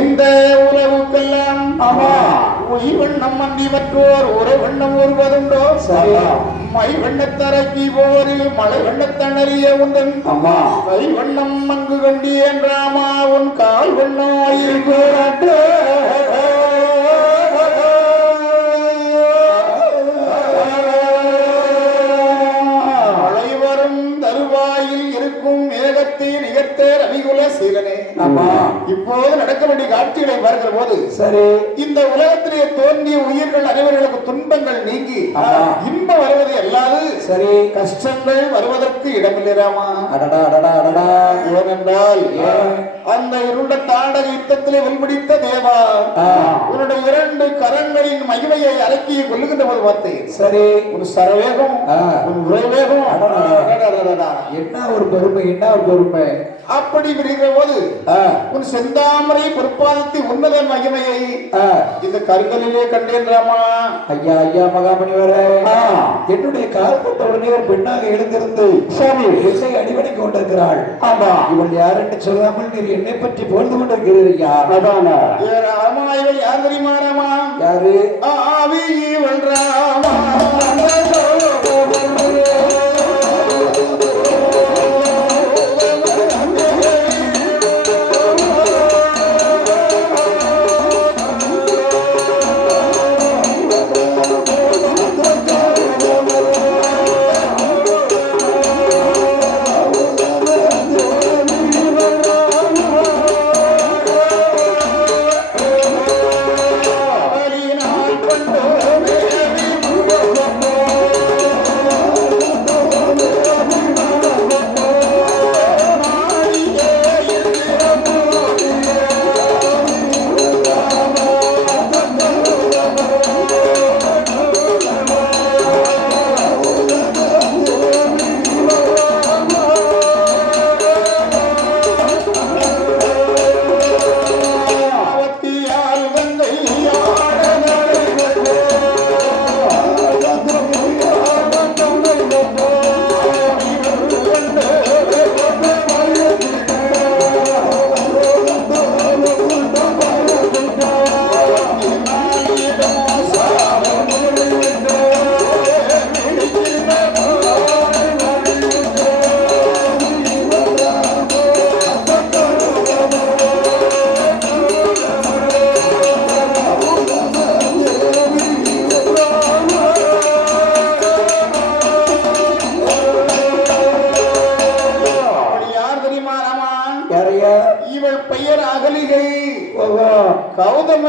இந்த உலகுக்கெல்லாம் ஆமா உயிர் வண்ணம் அன்றி மற்றோர் உரை வண்ணம் ஒருவதுண்டோ மை வண்ணத்தரக்கி போரில் மலை வண்ணத்தனறிய உந்தன் ஆமா கை வண்ணம் அங்கு கண்டி என்றாமா உன் கால் வண்ணம் இருக்கிறாட்டு இப்போது நடக்க வேண்டிய காட்சிகளை பார்க்கிற போது சரி இந்த உலகத்திலே தோன்றிய உயிர்கள் அனைவர்களுக்கு துன்பங்கள் நீங்கி இன்பம் வருவது அல்லாது சரி கஷ்டங்கள் வருவதற்கு இடமில்லைராமா அடடா அடடா அடடா ஏனென்றால் அந்த இருண்ட தாண்டக யுத்தத்திலே வெல்பிடித்த தேவா உன்னுடைய இரண்டு கரங்களின் மகிமையை அடக்கி கொள்ளுகின்ற போது பார்த்தேன் சரி ஒரு சரவேகம் ஒரு உரைவேகம் என்ன ஒரு பெருமை என்ன ஒரு பெருமை அப்படி இருக்கிற போது உன் செந்தாமரை பொற்பாதத்தை உன்னத மகிமையை இந்த கருங்கலிலே கண்டேன் ராமா. ஐயா ஐயா மகாமணி வர என்னுடைய கால் பட்ட உடனே ஒரு பெண்ணாக எழுந்திருந்து என்னை அடிவடை கொண்டிருக்கிறாள். ஆமா இவள் யார் என்று சொல்லாமல் நீர் என்னை பற்றி பொழுது கொண்டிருக்கிறீர்கள். அதான ராமா இவள் யார் தெரியுமா ராமா? யாரு? ஆவி இவள் ராமா. இவள் பெயர் அகலிகை கௌதம